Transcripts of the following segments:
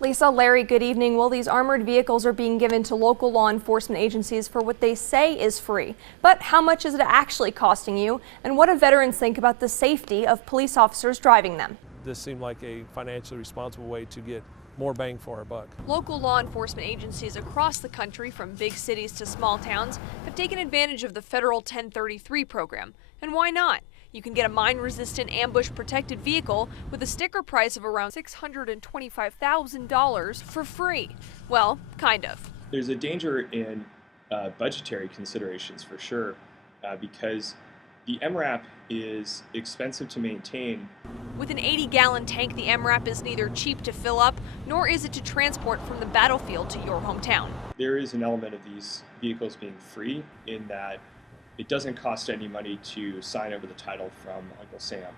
Lisa, Larry, good evening. Well, these armored vehicles are being given to local law enforcement agencies for what they say is free. But how much is it actually costing you? And what do veterans think about the safety of police officers driving them? This seemed like a financially responsible way to get more bang for our buck. Local law enforcement agencies across the country, from big cities to small towns, have taken advantage of the federal 1033 program. And why not? You can get a mine-resistant ambush-protected vehicle with a sticker price of around $625,000 for free. Well, kind of. There's a danger in budgetary considerations for sure, because the MRAP is expensive to maintain. With an 80-gallon tank, the MRAP is neither cheap to fill up, nor is it to transport from the battlefield to your hometown. There is an element of these vehicles being free in that it doesn't cost any money to sign over the title from Uncle Sam.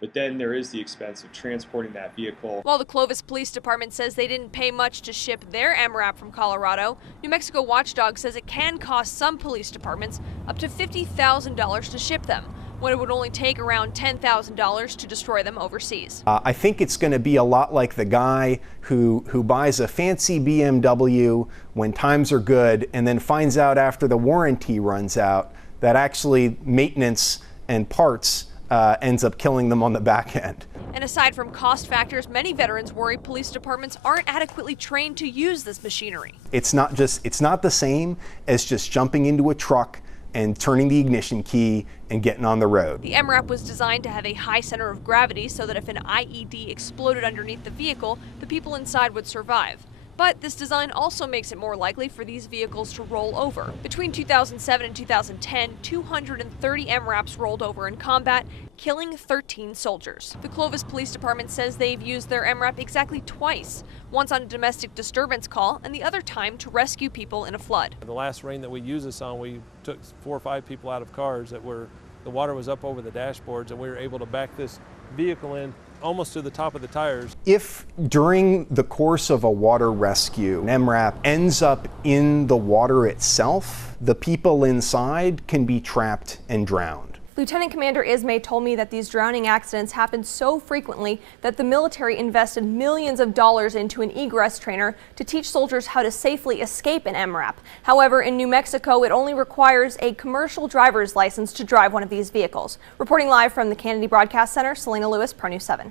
But then there is the expense of transporting that vehicle. While the Clovis Police Department says they didn't pay much to ship their MRAP from Colorado, New Mexico Watchdog says it can cost some police departments up to $50,000 to ship them, when it would only take around $10,000 to destroy them overseas. I think it's going to be a lot like the guy who buys a fancy BMW when times are good and then finds out after the warranty runs out that actually maintenance and parts ends up killing them on the back end. And aside from cost factors, many veterans worry police departments aren't adequately trained to use this machinery. It's not the same as just jumping into a truck and turning the ignition key and getting on the road. The MRAP was designed to have a high center of gravity so that if an IED exploded underneath the vehicle, the people inside would survive. But this design also makes it more likely for these vehicles to roll over. Between 2007 and 2010, 230 MRAPs rolled over in combat, killing 13 soldiers. The Clovis Police Department says they've used their MRAP exactly twice, once on a domestic disturbance call and the other time to rescue people in a flood. The last rain that we used this on, we took 4 or 5 people out of cars that the water was up over the dashboards, and we were able to back this vehicle in almost to the top of the tires. If during the course of a water rescue, an MRAP ends up in the water itself, the people inside can be trapped and drowned. Lieutenant Commander Ismay told me that these drowning accidents happen so frequently that the military invested millions of dollars into an egress trainer to teach soldiers how to safely escape an MRAP. However, in New Mexico, it only requires a commercial driver's license to drive one of these vehicles. Reporting live from the Kennedy Broadcast Center, Selena Lewis, Pro News 7.